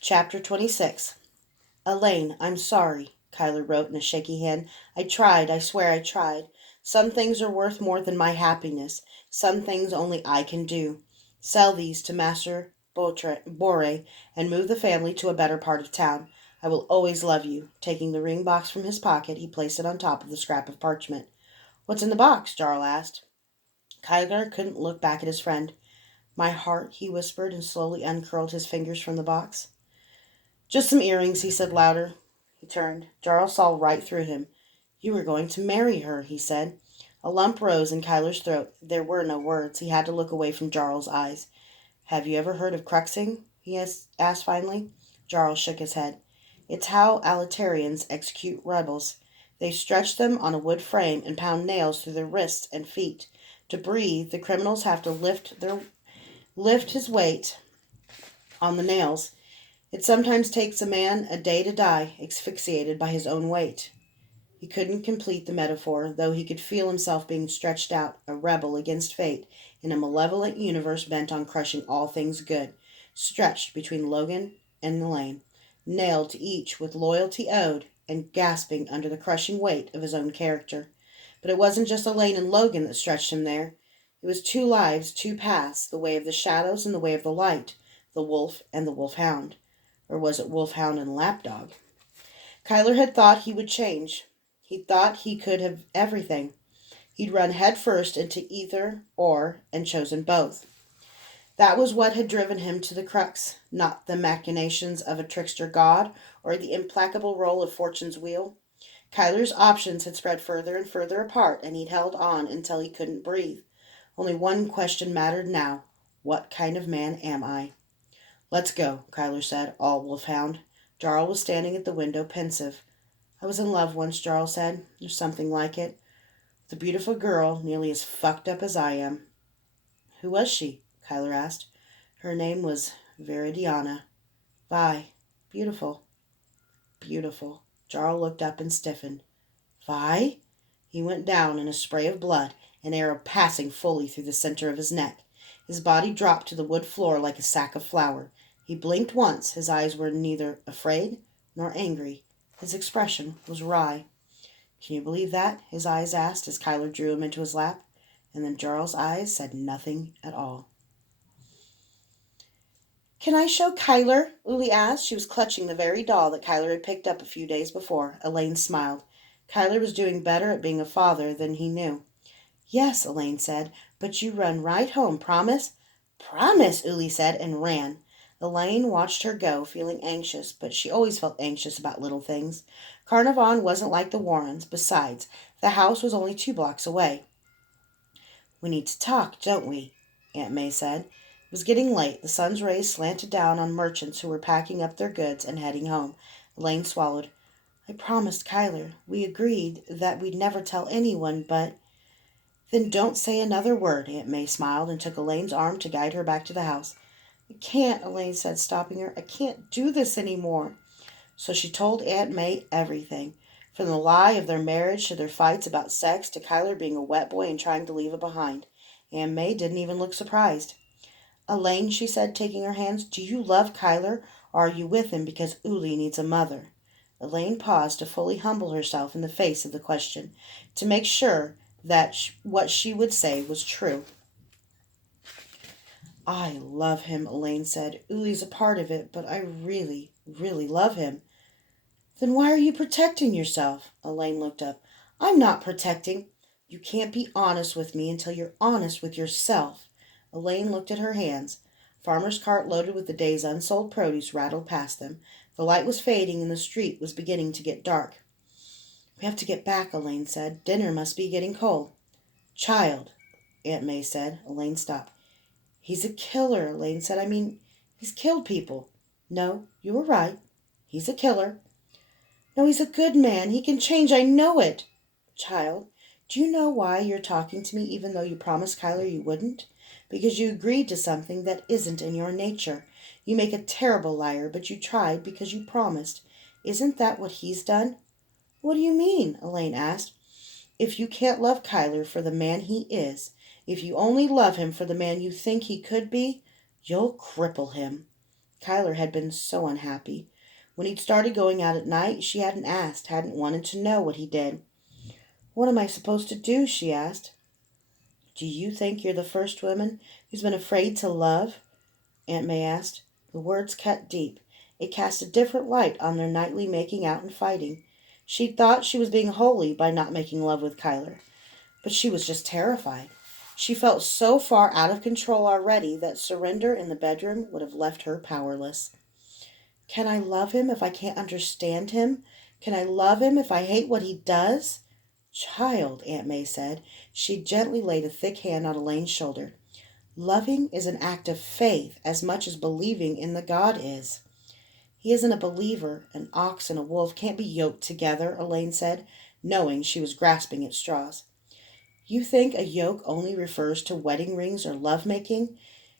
Chapter 26. Elaine, I'm sorry, Kyler wrote in a shaky hand. I tried, I swear I tried. Some things are worth more than my happiness. Some things only I can do. Sell these to Master Bore and move the family to a better part of town. I will always love you. Taking the ring box from his pocket, he placed it on top of the scrap of parchment. What's in the box? Jarl asked. Kyler couldn't look back at his friend. My heart, he whispered, and slowly uncurled his fingers from the box. Just some earrings, he said louder. He turned. Jarl saw right through him. You were going to marry her, he said. A lump rose in Kyler's throat. There were no words. He had to look away from Jarl's eyes. Have you ever heard of cruxing? He asked finally. Jarl shook his head. It's how Alitarians execute rebels. They stretch them on a wood frame and pound nails through their wrists and feet. To breathe, the criminals have to lift his weight on the nails. It sometimes takes a man a day to die, asphyxiated by his own weight. He couldn't complete the metaphor, though he could feel himself being stretched out, a rebel against fate, in a malevolent universe bent on crushing all things good, stretched between Logan and Elaine, nailed to each with loyalty owed, and gasping under the crushing weight of his own character. But it wasn't just Elaine and Logan that stretched him there. It was two lives, two paths, the way of the shadows and the way of the light, the wolf and the wolf-hound. Or was it wolf-hound and lapdog? Kyler had thought he would change. He thought he could have everything. He'd run head first into either or and chosen both. That was what had driven him to the crux, not the machinations of a trickster god or the implacable roll of fortune's wheel. Kyler's options had spread further and further apart, and he'd held on until he couldn't breathe. Only one question mattered now. What kind of man am I? Let's go, Kyler said, all wolfhound. Jarl was standing at the window, pensive. I was in love once, Jarl said. There's something like it. With a beautiful girl, nearly as fucked up as I am. Who was she? Kyler asked. Her name was Veridiana. Vi. Beautiful. Beautiful. Jarl looked up and stiffened. Vi? He went down in a spray of blood, an arrow passing fully through the center of his neck. His body dropped to the wood floor like a sack of flour. He blinked once. His eyes were neither afraid nor angry. His expression was wry. Can you believe that? His eyes asked as Kyler drew him into his lap. And then Jarl's eyes said nothing at all. Can I show Kyler? Uli asked. She was clutching the very doll that Kyler had picked up a few days before. Elaine smiled. Kyler was doing better at being a father than he knew. Yes, Elaine said, but you run right home, promise? Promise, Uli said, and ran. Elaine watched her go, feeling anxious, but she always felt anxious about little things. Carnarvon wasn't like the Warrens. Besides, the house was only 2 blocks away. We need to talk, don't we? Aunt May said. It was getting late. The sun's rays slanted down on merchants who were packing up their goods and heading home. Elaine swallowed. I promised Kyler. We agreed that we'd never tell anyone, but... Then don't say another word, Aunt May smiled and took Elaine's arm to guide her back to the house. I can't, Elaine said, stopping her. I can't do this anymore. So she told Aunt May everything, from the lie of their marriage to their fights about sex to Kyler being a wet boy and trying to leave it behind. Aunt May didn't even look surprised. Elaine, she said, taking her hands, do you love Kyler, or are you with him because Uli needs a mother? Elaine paused to fully humble herself in the face of the question, to make sure that what she would say was true. I love him, Elaine said. Uli's a part of it, but I really, really love him. Then why are you protecting yourself? Elaine looked up. I'm not protecting. You can't be honest with me until you're honest with yourself. Elaine looked at her hands. Farmer's cart loaded with the day's unsold produce rattled past them. The light was fading and the street was beginning to get dark. We have to get back, Elaine said. Dinner must be getting cold. Child, Aunt May said. Elaine stopped. He's a killer, Elaine said. I mean, he's killed people. No, you were right. He's a killer. No, he's a good man. He can change. I know it. Child, do you know why you're talking to me even though you promised Kyler you wouldn't? Because you agreed to something that isn't in your nature. You make a terrible liar, but you tried because you promised. Isn't that what he's done? What do you mean? Elaine asked. If you can't love Kyler for the man he is, if you only love him for the man you think he could be, you'll cripple him. Kyler had been so unhappy. When he'd started going out at night, she hadn't asked, hadn't wanted to know what he did. What am I supposed to do? She asked. Do you think you're the first woman who's been afraid to love? Aunt May asked. The words cut deep. It cast a different light on their nightly making out and fighting. She thought she was being holy by not making love with Kyler, but she was just terrified. She felt so far out of control already that surrender in the bedroom would have left her powerless. Can I love him if I can't understand him? Can I love him if I hate what he does? Child, Aunt May said. She gently laid a thick hand on Elaine's shoulder. Loving is an act of faith as much as believing in the God is. He isn't a believer. An ox and a wolf can't be yoked together, Elaine said, knowing she was grasping at straws. You think a yoke only refers to wedding rings or lovemaking?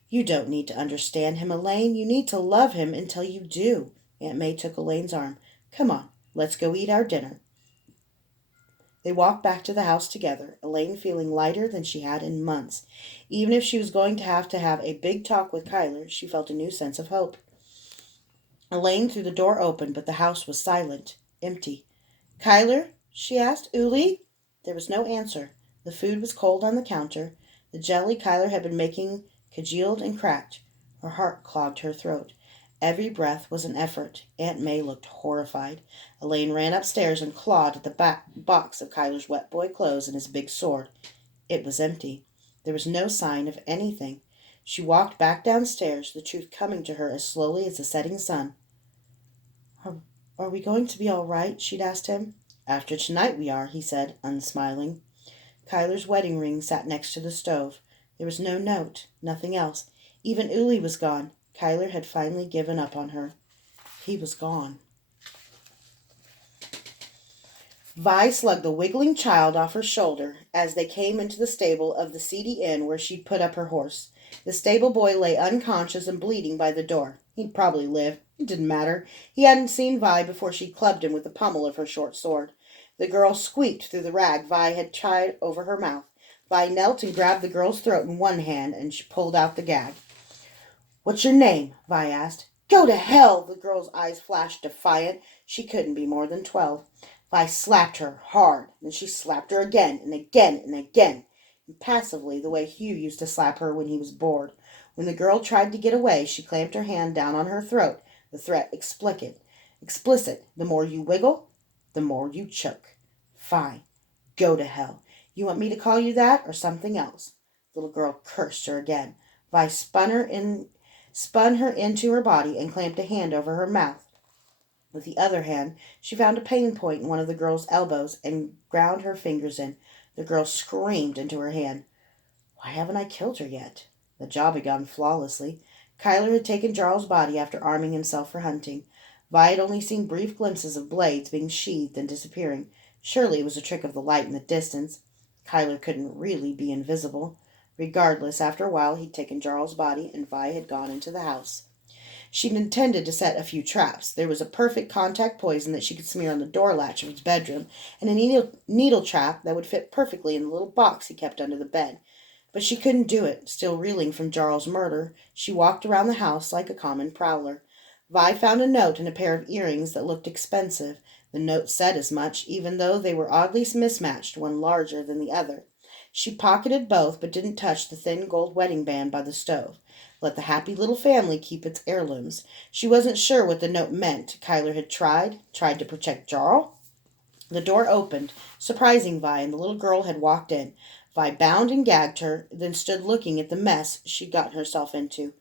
You don't need to understand him, Elaine. You need to love him until you do. Aunt May took Elaine's arm. Come on, let's go eat our dinner. They walked back to the house together, Elaine feeling lighter than she had in months. Even if she was going to have a big talk with Kyler, she felt a new sense of hope. Elaine threw the door open, but the house was silent, empty. Kyler? She asked. Uli? There was no answer. The food was cold on the counter. The jelly Kyler had been making congealed and cracked. Her heart clogged her throat. Every breath was an effort. Aunt May looked horrified. Elaine ran upstairs and clawed at the box of Kyler's wet boy clothes and his big sword. It was empty. There was no sign of anything. She walked back downstairs, the truth coming to her as slowly as the setting sun. Are we going to be all right? She'd asked him. After tonight we are, he said, unsmiling. Kyler's wedding ring sat next to the stove. There was no note, nothing else. Even Uli was gone. Kyler had finally given up on her. He was gone. Vi slugged the wiggling child off her shoulder as they came into the stable of the seedy inn where she'd put up her horse. The stable boy lay unconscious and bleeding by the door. He'd probably live. It didn't matter. He hadn't seen Vi before she clubbed him with the pommel of her short sword. The girl squeaked through the rag Vi had tied over her mouth. Vi knelt and grabbed the girl's throat in one hand, and she pulled out the gag. What's your name? Vi asked. Go to hell! The girl's eyes flashed defiant. She couldn't be more than 12. Vi slapped her hard, then she slapped her again and again and again, impassively the way Hugh used to slap her when he was bored. When the girl tried to get away, she clamped her hand down on her throat, the threat explicit. The more you wiggle, the more you choke. Fine. Go to hell. You want me to call you that or something else? The little girl cursed her again. Vi spun her into her body and clamped a hand over her mouth. With the other hand, she found a pain point in one of the girl's elbows and ground her fingers in. The girl screamed into her hand. Why haven't I killed her yet? The job had gone flawlessly. Kyler had taken Jarl's body after arming himself for hunting. Vi had only seen brief glimpses of blades being sheathed and disappearing. Surely it was a trick of the light in the distance. Kyler couldn't really be invisible. Regardless, after a while he'd taken Jarl's body and Vi had gone into the house. She'd intended to set a few traps. There was a perfect contact poison that she could smear on the door latch of his bedroom, and a needle trap that would fit perfectly in the little box he kept under the bed. But she couldn't do it. Still reeling from Jarl's murder, she walked around the house like a common prowler. Vi found a note and a pair of earrings that looked expensive. The note said as much, even though they were oddly mismatched, one larger than the other. She pocketed both, but didn't touch the thin gold wedding band by the stove. Let the happy little family keep its heirlooms. She wasn't sure what the note meant. Kyler had tried to protect Jarl. The door opened, surprising Vi, and the little girl had walked in. Vi bound and gagged her, then stood looking at the mess she'd gotten herself into.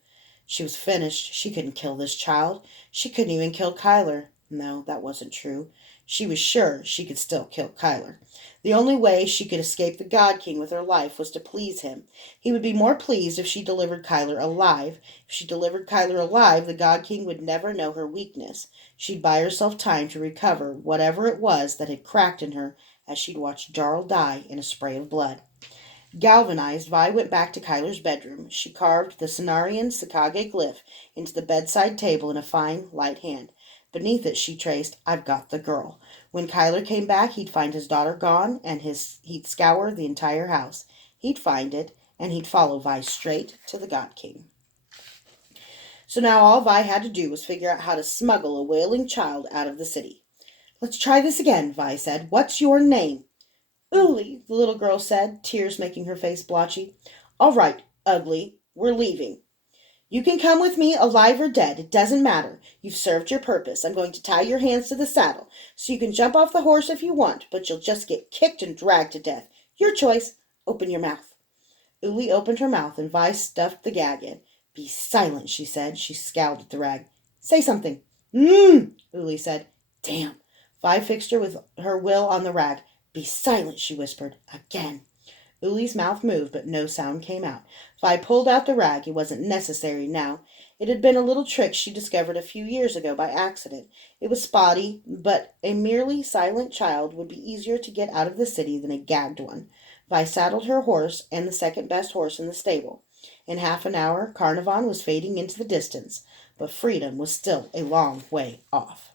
She was finished. She couldn't kill this child. She couldn't even kill Kyler. No, that wasn't true. She was sure she could still kill Kyler. The only way she could escape the God King with her life was to please him. He would be more pleased if she delivered Kyler alive. If she delivered Kyler alive, the God King would never know her weakness. She'd buy herself time to recover whatever it was that had cracked in her as she'd watched Jarl die in a spray of blood. Galvanized, Vi went back to Kyler's bedroom. She carved the Cenarian Sakage glyph into the bedside table in a fine, light hand. Beneath it she traced, I've got the girl. When Kyler came back, he'd find his daughter gone, and he'd scour the entire house. He'd find it, and he'd follow Vi straight to the God King. So now all Vi had to do was figure out how to smuggle a wailing child out of the city. Let's try this again, Vi said. What's your name? Uli, the little girl said, tears making her face blotchy. All right, Ugly, we're leaving. You can come with me, alive or dead. It doesn't matter. You've served your purpose. I'm going to tie your hands to the saddle, so you can jump off the horse if you want, but you'll just get kicked and dragged to death. Your choice. Open your mouth. Uli opened her mouth, and Vi stuffed the gag in. Be silent, she said. She scowled at the rag. Say something. Uli said. Damn. Vi fixed her with her will on the rag. Be silent, she whispered. Again. Uli's mouth moved, but no sound came out. Vi pulled out the rag. It wasn't necessary now. It had been a little trick she discovered a few years ago by accident. It was spotty, but a merely silent child would be easier to get out of the city than a gagged one. Vi saddled her horse and the second best horse in the stable. In half an hour, Carnarvon was fading into the distance, but freedom was still a long way off.